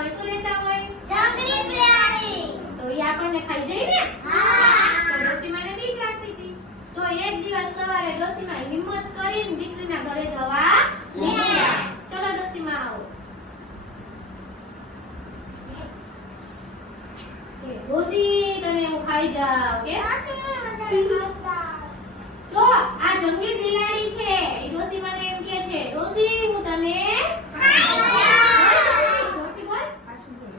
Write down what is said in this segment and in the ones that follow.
હોય શું લેતા હોય? જંગલી પ્રાણી. તો એ આપણને ખાઈ જાય ને? હા. તો ડોસીમાને બીક લાગતી હતી. તો એક દિવસ સવારે ડોસીમા હિંમત કરીને દીકરીના ઘરે જવા નીકળ્યા. ચલો ડોસીમા આવો. ડોસી તને હું ખાઈ જાવ કે? જો આ જંગલી બિલાડી છે એ ડોસીમાને એમ કહે છે ડોસી હું તને ખાઈ જાવ. જોરથી બોલ. પાછું બોલ.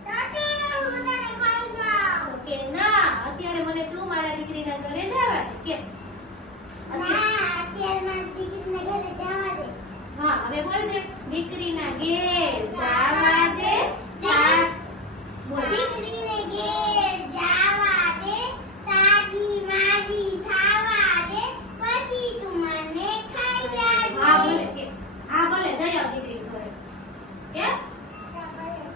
કે ના અત્યારે મને તું મારા દીકરીના ઘરે જવા કે હા હવે બોલ છે દીકરીના ઘેર જવા દે બોલ. દીકરીને ઘેર જાવા દે, તાજી માજી ખાવા દે, પછી તું મને ખાઈ જાજે. હા બોલે કે હા બોલે જઈ આવ દીકરી ઘરે કે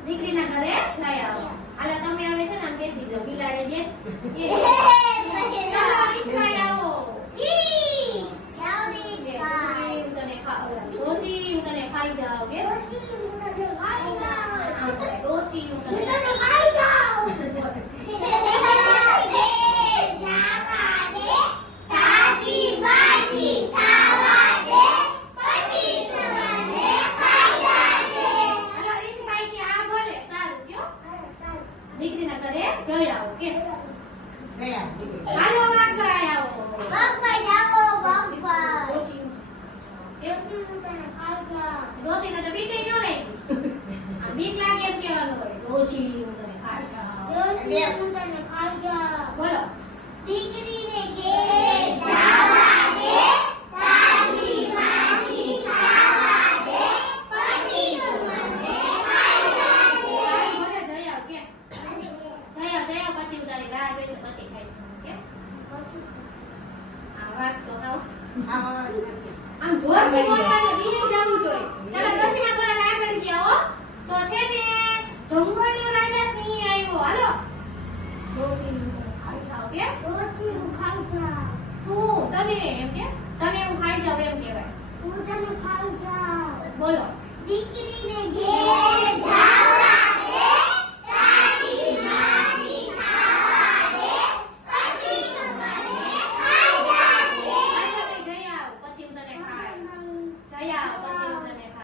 દીકરીના ઘરે જઈ આવો. હાલો તમે હવે છે ને આમ બેસી જાઓ બિલાડી જે ચાલો રીછાઈ આવો. હું તને ડોસી હું તને ખાઈ જાવ કે ડોસી હું તને હાલો રીછાઈ કે હા બોલે સારું કયો દીકરીના ઘરે જઈ આવો કે હાલો વાઘભાઈ આવો. ડોસી ડોસીને તો બીક ય ન લાગી. આ બીક લાગે એમ કહેવાનું હોય ડોસી હું તને ખાઈ જાવ. બોલો દીકરીને ઘેર જાવા દે, તાજી માજી ખાવા દે, પછી તું મને ખાઈ જાજે. બોલે જઈ આવ કે જઈ આવ પછી હું તારી રાહ જોઈને પછી ખાઈશ કે આ વાત તો હાવ આમ જોરથી બોલવાને બીજે જાવું જોઈએ. ચાલો ડોસીમાં થોડાક આગળ ગયા હો તો છે ને જંગલનો રાજા સિંહ આવ્યો. હાલો ડોસી હું તને ખાઈ જાવ કે ડોસી હું ખાઈ જાઉં. શું તને એમ કે તને હું ખાઈ જાવ એમ કહેવાય. હું તને ખાઈ જાઉં. બોલો